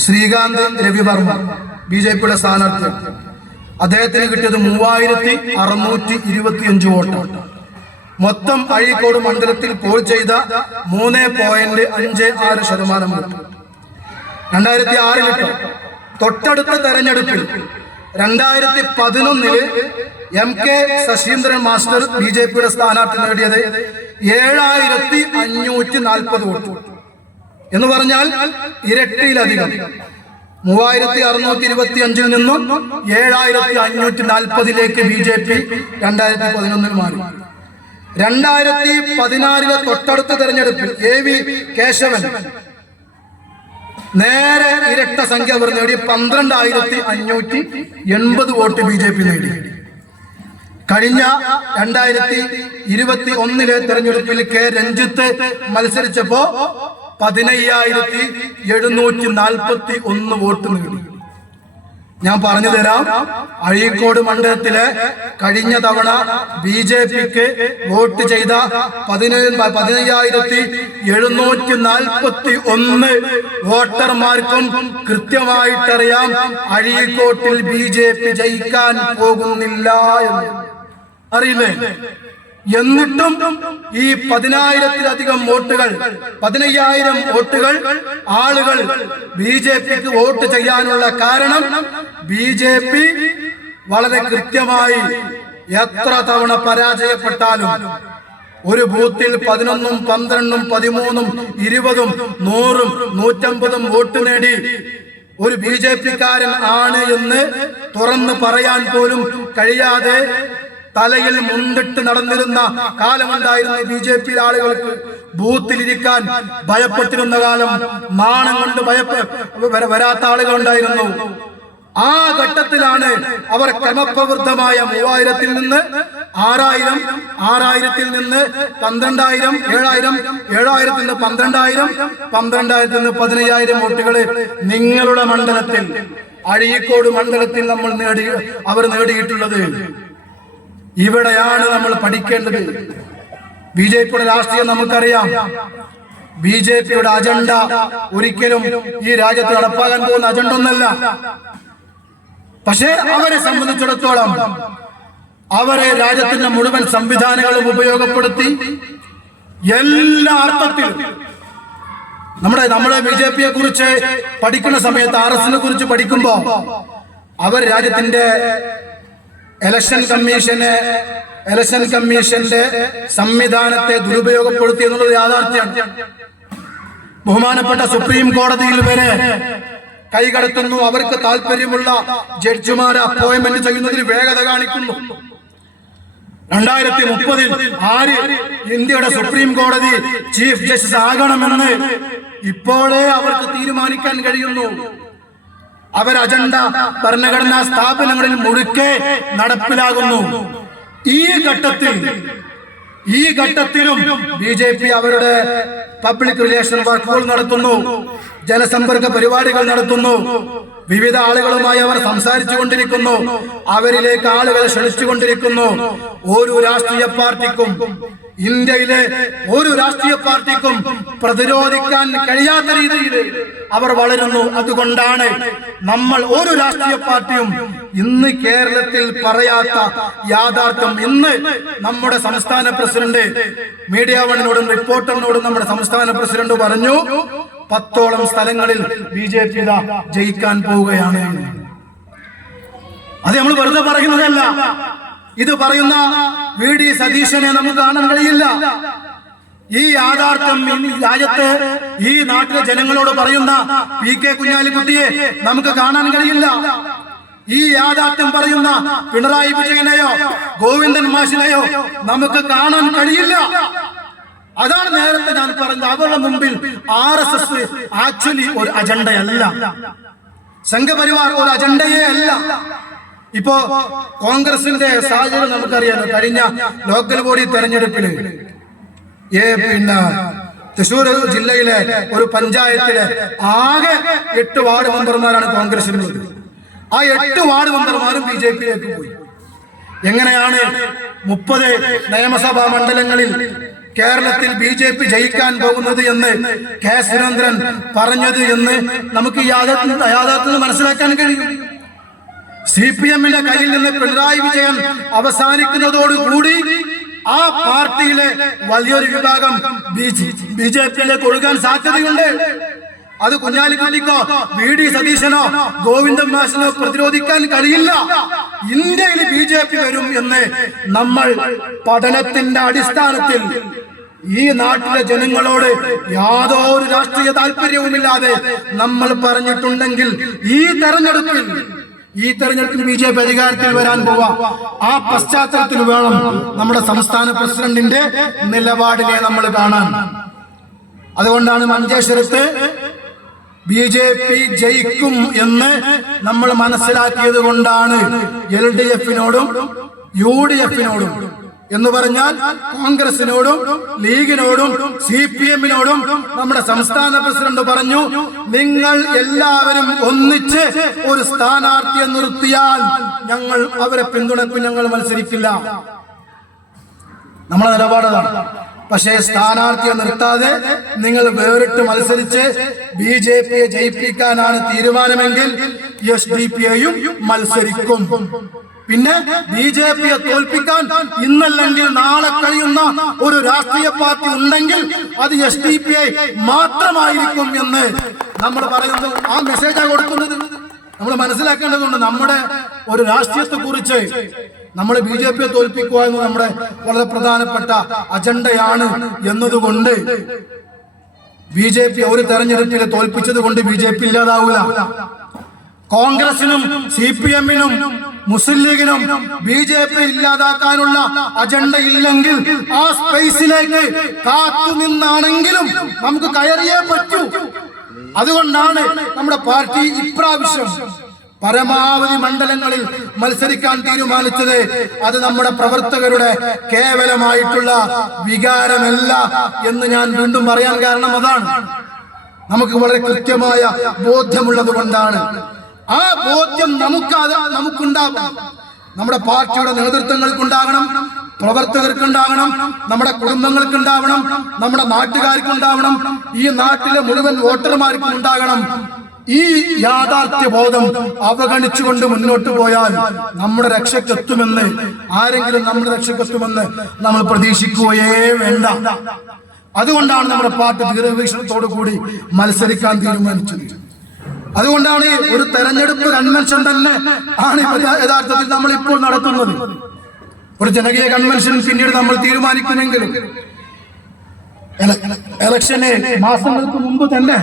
ശ്രീകാന്ത് രവിവർമ്മ ബിജെപിയുടെ സ്ഥാനാർത്ഥി. അദ്ദേഹത്തിന് കിട്ടിയത് 3625 വോട്ട്. മൊത്തം അഴീക്കോട് മണ്ഡലത്തിൽ പോൾ ചെയ്ത 3.56% വോട്ട്. 2006 തൊട്ടടുത്ത തെരഞ്ഞെടുപ്പിൽ 2011 MK ശശീന്ദ്രൻ മാസ്റ്റർ ബിജെപിയുടെ സ്ഥാനാർത്ഥി നേടിയത് 7540 വോട്ട് എന്ന് പറഞ്ഞാൽ ഇരട്ടിയിലധികം. 3625 നിന്നും 7540 ബിജെപി 2011 മാറി. 2014 തൊട്ടടുത്ത തെരഞ്ഞെടുപ്പിൽ AV കേശവൻ നേരെ ഇരട്ട സംഖ്യ അവർ നേടി 12580 വോട്ട് ബിജെപി നേടി. കഴിഞ്ഞ 2021 തെരഞ്ഞെടുപ്പിൽ കെ രഞ്ജിത്ത് മത്സരിച്ചപ്പോ 15741 വോട്ട് നേടി. ഞാൻ പറഞ്ഞു തരാം, അഴീക്കോട് മണ്ഡലത്തിലെ കഴിഞ്ഞ തവണ ബിജെപിക്ക് വോട്ട് ചെയ്ത 15741 വോട്ടർമാർക്കും കൃത്യമായിട്ടറിയാം അഴീക്കോട്ടിൽ ബിജെപി ജയിക്കാൻ പോകുന്നില്ല എന്ന്. അറിയില്ലേ? എന്നിട്ടും ഈ 10,000-ലധികം വോട്ടുകൾ, 15,000 വോട്ടുകൾ ആളുകൾ ബിജെപിക്ക് വോട്ട് ചെയ്യാനുള്ള കാരണം ബിജെപി വളരെ കൃത്യമായി എത്ര തവണ പരാജയപ്പെട്ടാലും ഒരു ബൂത്തിൽ 11, 12, 13, 20, 100, 150 വോട്ട് നേടി ഒരു ബിജെപിക്കാരൻ ആണ് എന്ന് തുറന്ന് പറയാൻ പോലും കഴിയാതെ തലയിൽ മുണ്ടിട്ട് നടന്നിരുന്ന കാലമുണ്ടായിരുന്നു. ബിജെപി ആളുകൾക്ക് ബൂത്തിലിരിക്കാൻ ഭയപ്പെട്ടിരുന്ന കാലം, നാണം കൊണ്ട് വരാത്ത ആളുകളുണ്ടായിരുന്നു. ആ ഘട്ടത്തിലാണ് അവർ ക്രമപ്രവൃത്തമായ 3000-ൽ നിന്ന് 6000, 6000-ൽ നിന്ന് 12,000, 7,000, 7,000-ൽ നിന്ന് 12,000, 12,000-ൽ നിന്ന് 15,000 വോട്ടുകൾ നിങ്ങളുടെ മണ്ഡലത്തിൽ, അഴീക്കോട് മണ്ഡലത്തിൽ അവർ നേടിയിട്ടുള്ളത്. ഇവിടെയാണ് നമ്മൾ പഠിക്കേണ്ടത്. ബിജെപിയുടെ രാഷ്ട്രീയം നമുക്കറിയാം. ബിജെപിയുടെ അജണ്ട ഒരിക്കലും ഈ രാജ്യത്ത് നടപ്പാക്കാൻ പോകുന്ന അജണ്ട ഒന്നല്ല. പക്ഷേ അവരെ സംബന്ധിച്ചിടത്തോളം അവരെ രാജ്യത്തിന്റെ മുഴുവൻ സംവിധാനങ്ങളും ഉപയോഗപ്പെടുത്തി എല്ലാ അർത്ഥത്തിലും നമ്മുടെ ബിജെപിയെ കുറിച്ച് പഠിക്കുന്ന സമയത്ത്, RSനെ കുറിച്ച് പഠിക്കുമ്പോ അവർ രാജ്യത്തിന്റെ ഇലക്ഷൻ കമ്മീഷന്റെ സംവിധാനത്തെ ദുരുപയോഗപ്പെടുത്തി എന്നുള്ളത് യാഥാർത്ഥ്യമാണ്. ബഹുമാനപ്പെട്ട സുപ്രീം കോടതിയിൽ വരെ കൈകടത്തുന്നു. അവർക്ക് താല്പര്യമുള്ള ജഡ്ജിമാരെ അപ്പോയിന്റ്മെന്റ് ചെയ്യുന്നതിൽ വേഗത കാണിക്കുന്നു. 2030 ആര് ഇന്ത്യയുടെ സുപ്രീം കോടതി ചീഫ് ജസ്റ്റിസ് ആകണമെന്ന് ഇപ്പോഴേ അവർക്ക് തീരുമാനിക്കാൻ കഴിയുന്നു. അവർ അജണ്ട ഭരണഘടനാ സ്ഥാപനങ്ങളിൽ മുഴുക്കെ നടപ്പിലാകുന്നു. ഈ ഘട്ടത്തിലും ബിജെപി അവരുടെ പബ്ലിക് റിലേഷൻ വർക്കുകൾ നടത്തുന്നു, ജനസമ്പർക്ക പരിപാടികൾ നടത്തുന്നു, വിവിധ ആളുകളുമായി അവർ സംസാരിച്ചു കൊണ്ടിരിക്കുന്നു, അവരിലേക്ക് ആളുകളെ ക്ഷണിച്ചുകൊണ്ടിരിക്കുന്നു. ഒരു രാഷ്ട്രീയ പാർട്ടിക്കും, ഇന്ത്യയിലെ ഒരു രാഷ്ട്രീയ പാർട്ടിക്കും പ്രതിരോധിക്കാൻ കഴിയാത്ത രീതിയിൽ അവർ വളരുന്നു. അതുകൊണ്ടാണ് നമ്മൾ ഒരു രാഷ്ട്രീയ പാർട്ടിയും ഇന്ന് കേരളത്തിൽ പറയാത്ത യാഥാർത്ഥ്യം. ഇന്ന് നമ്മുടെ സംസ്ഥാന പ്രസിഡന്റ് മീഡിയ വണ്ണിനോടും റിപ്പോർട്ടറിനോടും നമ്മുടെ സംസ്ഥാന പ്രസിഡന്റ് പറഞ്ഞു, 10ഓളം സ്ഥലങ്ങളിൽ ബിജെപി ജയിക്കാൻ പോവുകയാണ്. അത് നമ്മൾ വെറുതെ പറയുന്നതല്ല. ഇത് പറയുന്ന VD സതീശനെ നമുക്ക് കാണാൻ കഴിയില്ല. ഈ യാഥാർത്ഥ്യം രാജ്യത്ത്, ഈ നാട്ടിലെ ജനങ്ങളോട് പറയുന്ന PK കുഞ്ഞാലിക്കുട്ടിയെ നമുക്ക് കാണാൻ കഴിയില്ല. ഈ യാഥാർത്ഥ്യം പറയുന്ന പിണറായി വിജയനെയോ ഗോവിന്ദൻ മാഷിനെയോ നമുക്ക് കാണാൻ കഴിയില്ല. അതാണ് നേരത്തെ ഞാൻ പറഞ്ഞത്. അവരുടെ മുമ്പിൽ RSS ആക്ച്വലി ഒരു അജണ്ടയല്ല, സംഘപരിവാർ ഒരു അജണ്ടയേ അല്ല. ഇപ്പോ കോൺഗ്രസിന്റെ സാഹചര്യം നമുക്കറിയാലോ. കഴിഞ്ഞ ലോക്കൽ ബോഡി തെരഞ്ഞെടുപ്പിൽ തൃശൂർ ജില്ലയിലെ ഒരു പഞ്ചായത്തിലെ ആകെ 8 വാർഡ് മെമ്പർമാരാണ് കോൺഗ്രസിനുള്ളത്. ആ 8 വാർഡ് മെമ്പർമാരും ബിജെപിയിലേക്ക് പോയി. എങ്ങനെയാണ് 30 നിയമസഭാ മണ്ഡലങ്ങളിൽ കേരളത്തിൽ BJP ജയിക്കാൻ പോകുന്നത് എന്ന് കെ സുരേന്ദ്രൻ പറഞ്ഞത് എന്ന് നമുക്ക് യാഥാർത്ഥ്യം മനസ്സിലാക്കാൻ കഴിയും. CPM-ന്റെ കയ്യിൽ നിന്ന് പിണറായി വിജയൻ അവസാനിക്കുന്നതോടുകൂടി ആ പാർട്ടിയിലെ വലിയൊരു വിഭാഗം BJP-യിലേക്ക് ഒഴുകാൻ സാധ്യതയുണ്ട്. അത് കുഞ്ഞാലിക്കുട്ടിക്കോ VD സതീശനോ ഗോവിന്ദൻ മാഷിനോ പ്രതിരോധിക്കാൻ കഴിയില്ല. ഇന്ത്യയിൽ BJP വരും എന്ന് നമ്മൾ പഠനത്തിന്റെ അടിസ്ഥാനത്തിൽ ഈ നാട്ടിലെ ജനങ്ങളോട് യാതൊരു രാഷ്ട്രീയ താല്പര്യവുമില്ലാതെ നമ്മൾ പറഞ്ഞിട്ടുണ്ടെങ്കിൽ ഈ തെരഞ്ഞെടുപ്പിൽ BJP അധികാരത്തിൽ വരാൻ പോവാ. ആ പശ്ചാത്തലത്തിൽ വേണം നമ്മുടെ സംസ്ഥാന പ്രസിഡന്റിന്റെ നിലപാടിനെ നമ്മൾ കാണാൻ. അതുകൊണ്ടാണ് മഞ്ചേശ്വരത്ത് BJP ജയിക്കും എന്ന് നമ്മൾ മനസ്സിലാക്കിയത് കൊണ്ടാണ് LDF-നോടും UDF-നോടും എന്ന് പറഞ്ഞാൽ കോൺഗ്രസിനോടും ലീഗിനോടും CPM-നോടും നമ്മുടെ സംസ്ഥാന പ്രസിഡന്റ് പറഞ്ഞു, നിങ്ങൾ എല്ലാവരും ഒന്നിച്ച് ഒരു സ്ഥാനാർത്ഥിയെ നിർത്തിയാൽ ഞങ്ങൾ അവരെ പിന്തുണയ്ക്കും, ഞങ്ങൾ മത്സരിക്കില്ല. നമ്മളെ നിലപാടാണ്. പക്ഷേ സ്ഥാനാർത്ഥിയെ നിർത്താതെ നിങ്ങൾ വേറിട്ട് മത്സരിച്ച് BJP-യെ ജയിപ്പിക്കാനാണ് തീരുമാനമെങ്കിൽ SDP-യും മത്സരിക്കും. പിന്നെ BJP-യെ തോൽപ്പിക്കാൻ ഇന്നല്ലെങ്കിൽ നാളെ കഴിയുന്ന ഒരു രാഷ്ട്രീയ പാർട്ടി ഉണ്ടെങ്കിൽ അത് SDP-ഐ മാത്രമായിരിക്കും എന്ന് നമ്മൾ പറയുന്നു. ആ മെസ്സേജാണ് കൊടുക്കുന്നത്. നമ്മൾ മനസ്സിലാക്കേണ്ടതുണ്ട്, നമ്മുടെ ഒരു രാഷ്ട്രീയത്തെ കുറിച്ച് നമ്മൾ BJP-യെ തോൽപ്പിക്കുക എന്ന് നമ്മുടെ വളരെ പ്രധാനപ്പെട്ട അജണ്ടയാണ് എന്നതുകൊണ്ട് BJP ഒരു തെരഞ്ഞെടുപ്പിൽ തോൽപ്പിച്ചത് കൊണ്ട് BJP ഇല്ലാതാവൂല. കോൺഗ്രസിനും CPM-നും മുസ്ലിം ലീഗിനും BJP ഇല്ലാതാക്കാനുള്ള അജണ്ട ഇല്ലെങ്കിൽ ആ സ്പേസിലേക്ക് കാത്തുനിന്നാണെങ്കിലും നമുക്ക് കയറിയേ പറ്റൂ. അതുകൊണ്ടാണ് നമ്മുടെ പാർട്ടി ഇപ്രാവശ്യം പരമാവധി മണ്ഡലങ്ങളിൽ മത്സരിക്കാൻ തീരുമാനിച്ചത്. അത് നമ്മുടെ പ്രവർത്തകരുടെ കേവലമായിട്ടുള്ള വികാരമല്ല എന്ന് ഞാൻ വീണ്ടും പറയാൻ കാരണം അതാണ്. നമുക്ക് വളരെ കൃത്യമായ ബോധ്യമുള്ളത് കൊണ്ടാണ്. ആ ബോധ്യം നമുക്കുണ്ടാകും. നമ്മുടെ പാർട്ടിയുടെ നേതൃത്വങ്ങൾക്കുണ്ടാകണം, പ്രവർത്തകർക്കുണ്ടാകണം, നമ്മുടെ കുടുംബങ്ങൾക്കുണ്ടാവണം, നമ്മുടെ നാട്ടുകാർക്കുണ്ടാവണം, ഈ നാട്ടിലെ മുഴുവൻ വോട്ടർമാർക്കും ഉണ്ടാകണം. ഈ യാഥാർത്ഥ്യ ബോധം അവഗണിച്ചുകൊണ്ട് മുന്നോട്ട് പോയാൽ നമ്മുടെ രക്ഷക്കെത്തുമെന്ന് ആരെങ്കിലും നമ്മുടെ രക്ഷക്കെത്തുമെന്ന് നമ്മൾ പ്രതീക്ഷിക്കുകയേ വേണ്ട. അതുകൊണ്ടാണ് നമ്മുടെ പാർട്ടി ദീർഘവീക്ഷണത്തോടു കൂടി മത്സരിക്കാൻ തീരുമാനിച്ചത്. അതുകൊണ്ടാണ് ഒരു തെരഞ്ഞെടുപ്പ് കൺവെൻഷൻ തന്നെ ആണ് യഥാർത്ഥത്തിൽ നമ്മൾ ഇപ്പോൾ നടത്തുന്നത്. ഒരു ജനകീയ കൺവെൻഷൻ പിന്നീട് നമ്മൾ തീരുമാനിക്കുമെങ്കിലും ഇലക്ഷന് മാസങ്ങൾക്ക് മുമ്പ് തന്നെ